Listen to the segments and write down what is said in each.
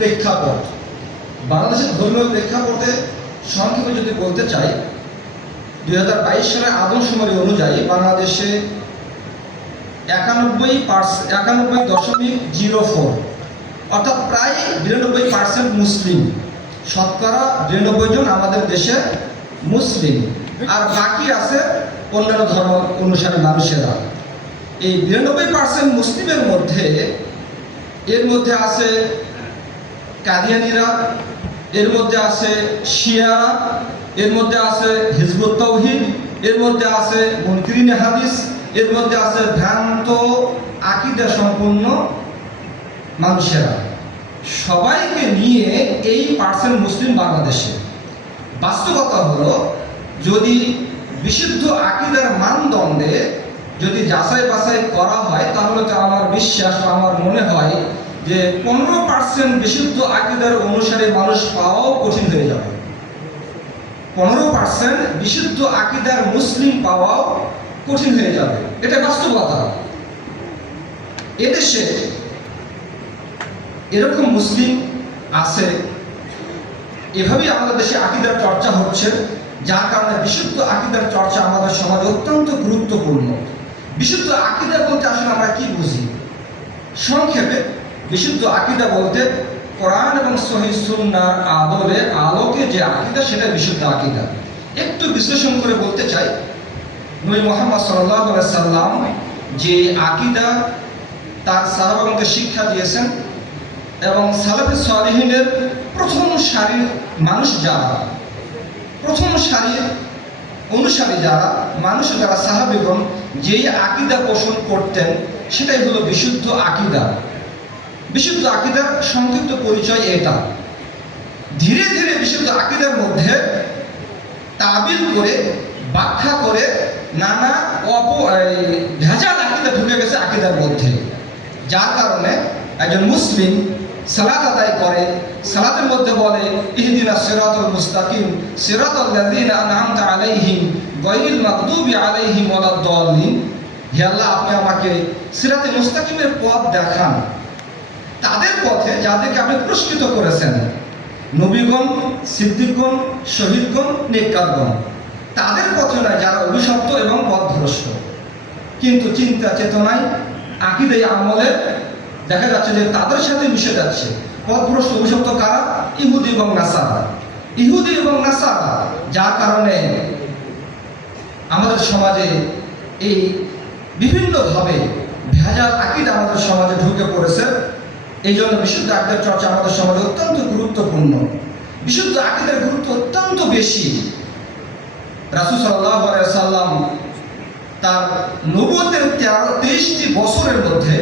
প্রেক্ষাপট, বাংলাদেশের ধর্মীয় প্রেক্ষাপটে সংক্ষেপে যদি বলতে চাই, 2022 সালের আদমশুমারি অনুযায়ী বাংলাদেশে 91.04 অর্থাৎ প্রায় 92% মুসলিম, শতকরা 92 জন আমাদের দেশে মুসলিম, আর বাকি আছে অন্যান্য ধর্ম অনুসারী মানুষেরা। এই 92% মুসলিমের মধ্যে এর মধ্যে আছে কাদিয়ানীরা, এর মধ্যে আছে শিয়ারা, এর মধ্যে আছে হিজবুত তাওহীদ, এর মধ্যে আছে মুনকিরিনে হাদিস, এর মধ্যে আছে ভ্রান্ত আকীদা সম্পন্ন মানুষেরা। সবাইকে নিয়ে এই পার্সেন্ট মুসলিম বাংলাদেশে। বাস্তবতা হলো, যদি বিশুদ্ধ আকীদার মানদণ্ডে যদি যাচাই বাছাই করা হয়, তাহলে তো আমার বিশ্বাস বা আমার মনে হয় যে 15% বিশুদ্ধ আকীদার অনুসারী মানুষ পাওয়াও কঠিন হয়ে যাবে। 15% বিশুদ্ধ আকীদার মুসলিম পাওয়াও কঠিন হয়ে যাবে, এটা বাস্তবতা। এদেশে এরকম মুসলিম আছে, এভাবেই আমাদের দেশে আকীদার চর্চা হচ্ছে, যার কারণে বিশুদ্ধ আকীদার চর্চা আমাদের সমাজে অত্যন্ত গুরুত্বপূর্ণ। বিশুদ্ধ আকীদা বলতে আসলে আমরা কি বুঝি? সংক্ষেপে, বিশুদ্ধ আকীদা বলতে কোরআন এবং সহিহ সুন্নাহর আলোকে যে আকীদা, সেটা বিশুদ্ধ আকীদা। একটু বিশ্লেষণ করে বলতে চাই, নবী মুহাম্মদ সাল্লাল্লাহু আলাইহি সাল্লাম যে আকীদা তার সাহাবাগণকে শিক্ষা দিয়েছেন, এবং সালাফে সালেহিনের প্রথম সারির মানুষ যারা, প্রথম সারির অনুসারী যারা মানুষ, যারা সাহাবীগণ যেই আকীদা পোষণ করতেন, সেটাই হলো বিশুদ্ধ আকীদা। বিশুদ্ধ আকীদার সংক্ষিপ্ত পরিচয় এটা। ধীরে ধীরে বিশুদ্ধ আকীদার মধ্যে তাবিল করে, ব্যাখ্যা করে নানা ভেজাল আকীদা ঢুকে গেছে আকীদার মধ্যে, যার কারণে একজন মুসলিম সালাত আদায় করে, সালাতের মধ্যে বলে ইহদিনাস সিরাতাল মুস্তাকিম সিরাতাল লাযিনা আনআমতা আলাইহিম গায়রিল মাগদুবি আলাইহিম ওয়ালাদ-দাল্লিন। হে আল্লাহ, আপনি আমাকে সিরাতে মুস্তাকিমের পথ দেখান, তাদের পথে যাদেরকে আপনি পুরস্কৃত করেছেন, নবীগণ, সিদ্দিকগণ, শহীদগণ, নেককারগণ, তাদের পথে নয় যারা অভিশপ্ত এবং পথভ্রষ্ট। কিন্তু চিন্তা চেতনায়, আকীদায়, আমলে দেখা যাচ্ছে যে তাদের সাথে মিশে যাচ্ছে পথভ্রষ্ট অভিশপ্ত কারা? ইহুদি এবং নাসারা। ইহুদি এবং নাসারা, যার কারণে আমাদের সমাজে এই বিভিন্নভাবে ভেজাল আকীদা আমাদের সমাজে ঢুকে পড়েছে। এই জন্য বিশুদ্ধ আকীদার চর্চা আমাদের সমাজে অত্যন্ত গুরুত্বপূর্ণ। বিশুদ্ধ আকীদার গুরুত্ব অত্যন্ত বেশি। রাসূল সাল্লাল্লাহু আলাইহি সাল্লাম তার নবুয়তের 23টি বছরের মধ্যে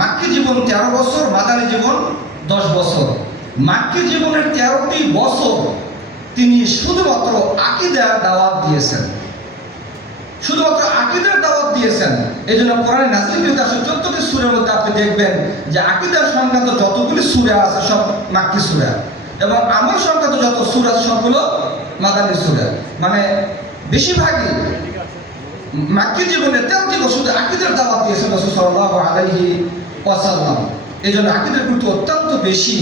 মাক্কী জীবন 13 বছর, মাদানী জীবন 10 বছর। মাক্কী জীবনের 13টি বছর তিনি শুধুমাত্র আকীদার দাওয়াত দিয়েছেন, শুধুমাত্র আকীদার দাওয়াত দিয়েছেন। এই জন্য কোরআনে নাযিলকৃত 14টি সূরার মধ্যে আপনি দেখবেন যে আকীদা সংক্রান্ত যতগুলি সূরা আছে সব মাক্কী সূরা, এবং আমল সংক্রান্ত যত সূরা আছে সবগুলো মাদানী সূরা। মানে বেশিরভাগই মাক্কী জীবনে 13টি বছর আকীদার দাওয়াত দিয়েছেন রাসূল সাল্লাল্লাহু আলাইহি ওয়াসাল্লাম। এই জন্য আকীদার গুরুত্ব অত্যন্ত বেশি।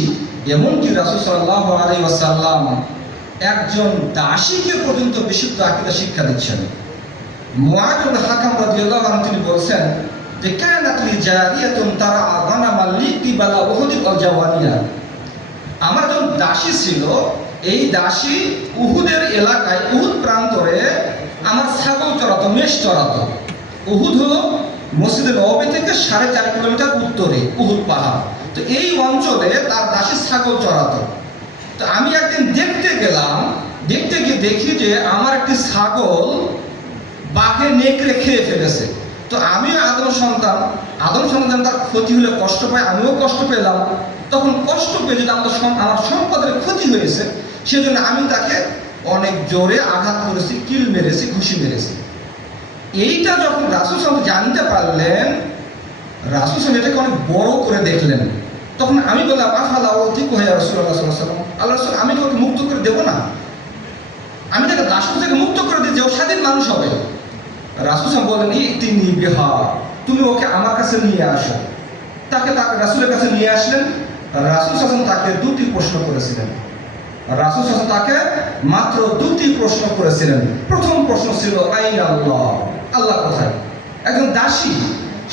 এমনকি রাসূল সাল্লাল্লাহু আলাইহি ওয়াসাল্লাম একজন দাসীকে পর্যন্ত বিশুদ্ধ আকীদা শিক্ষা দিচ্ছেন। মুআয ইবনে হাকাম রাদিয়াল্লাহু আনহু তিনি বলছেন যে কানাত লি জারিয়াতুন তারা গানামাল লিকিবালা উহুদ ওয়াল জাওয়ানিয়া। আমার একজন দাসী ছিল, এই দাসী উহুদের এলাকায়, উহুদ প্রান্তরে আমার ছাগল চড়াতো, মেষ চড়াতো। উহুদ হলো মসজিদে নববী থেকে 4.5 কিলোমিটার উত্তরে উহুদ পাহাড়। তো এই অঞ্চলে তার দাসী ছাগল চড়াতো। তো আমি একদিন দেখতে গেলাম, দেখতে গিয়ে দেখি যে আমার একটি ছাগল বাঘে নেকড়ে খেয়ে ফেলেছে। তো আমিও আদম সন্তান, তার ক্ষতি হলে কষ্ট পায়, আমিও কষ্ট পেলাম। তখন কষ্ট পেয়ে যদি আমার সম্পদের ক্ষতি হয়েছে, সেজন্য আমি তাকে অনেক জোরে আঘাত করেছি, কিল মেরেছি, ঘুষি মেরেছি। এইটা যখন রাসূল সাল্লাল্লাহু জানতে পারলেন, রাসূল সাল্লাল্লাহু এটাকে অনেক বড় করে দেখলেন। তখন আমি বললাম আফালা উতিকু ইয়া রাসূলুল্লাহ সাল্লাল্লাহু আলাইহি ওয়াসাল্লাম, আল্লাহ রাসূল, আমি কি ওকে মুক্ত করে দেব না? আমি তাকে দাসত্ব থেকে মুক্ত করে দিই যে ও স্বাধীন মানুষ হবে। রাসূল সাল্লাল্লাহু বলেন ইতিনি বিহা, তুমি ওকে আমার কাছে নিয়ে আসো। তাকে রাসূলের কাছে নিয়ে আসলেন। রাসূল সাল্লাল্লাহু তাকে দুটি প্রশ্ন করেছিলেন। রাসূল সাল্লাল্লাহু তাকে মাত্র দুটি প্রশ্ন করেছিলেন। প্রথম প্রশ্ন ছিল আইন আল্লাহ, আল্লাহ কোথায়? একজন দাসী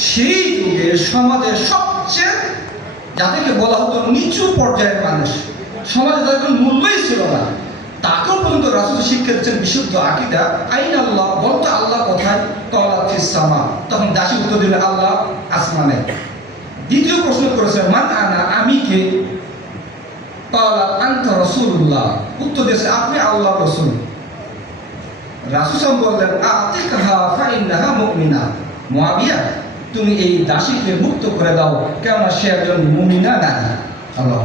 সেই যুগে সমাজের সবচেয়ে যাদেরকে বলা হতো নিচু পর্যায়ের মানুষ, সমাজে তাদের কোনো মূল্যই ছিল না, তাকেও পর্যন্ত রাসূল শিক্ষা দিচ্ছেন বিশুদ্ধ আকীদা। আইন আল্লাহ, বলতো আল্লাহ কোথায়? ক্বালাত ফিস সামা, তখন দাসী উত্তর দিল আল্লাহ আসমানে। দ্বিতীয় প্রশ্ন করেছেন মান আনা, আমি কে? ক্বালাত আনতা রাসূলুল্লাহ, উত্তর দিয়েছে আপনি আল্লাহর রাসূল। রাসূল সাল্লাল্লাহু বললেন আতিকহা ফাইন্নাহা মুমিনা, মুআবিয়া তুমি এই দাসীকে মুক্ত করে দাও, কেননা সে একজন মুমিনা নারী। আল্লাহ।